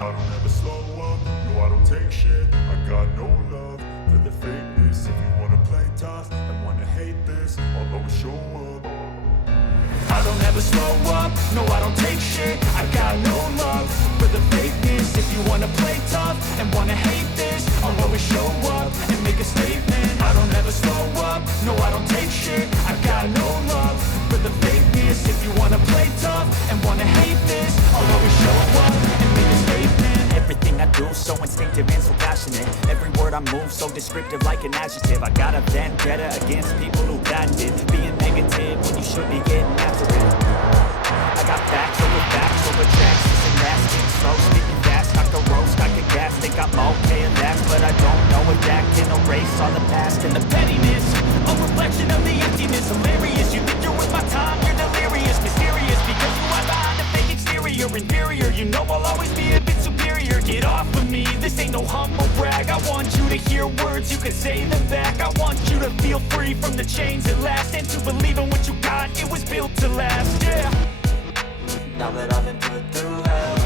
I don't ever slow up, no I don't take shit. I got no love for the fakeness. If you wanna play tough and wanna hate this, I'll always show up. I don't ever slow up, no I don't take shit. I got no love for the fakeness. If you wanna play tough and wanna hate this, I'll always show up and make a statement. I don't ever slow up, no I don't take shit. I got no love for the fakeness. If you wanna play tough and wanna hate this, I'll always show up and make a statement. Everything I do so instinctive and so passionate. Every word I move so descriptive like an adjective. I got a vendetta against people who patented being negative when you should be getting after it. I got facts over tracks, listen fast, speak slow, speaking fast, I can roast, I can gas, think I'm okay and that's, but I don't know if that can erase all the past and the pettiness, a reflection of the emptiness, hilarious, you think you're with my time, you're delirious, mysterious, because you are behind a fake exterior, inferior, you know I'll always be a bit superior, get off of me, this ain't no humble brag, I want you to hear words, you can say them back, I want you to feel free from the chains at last, and to believe in what you got, it was built to last, yeah. Now that I've been put through hell,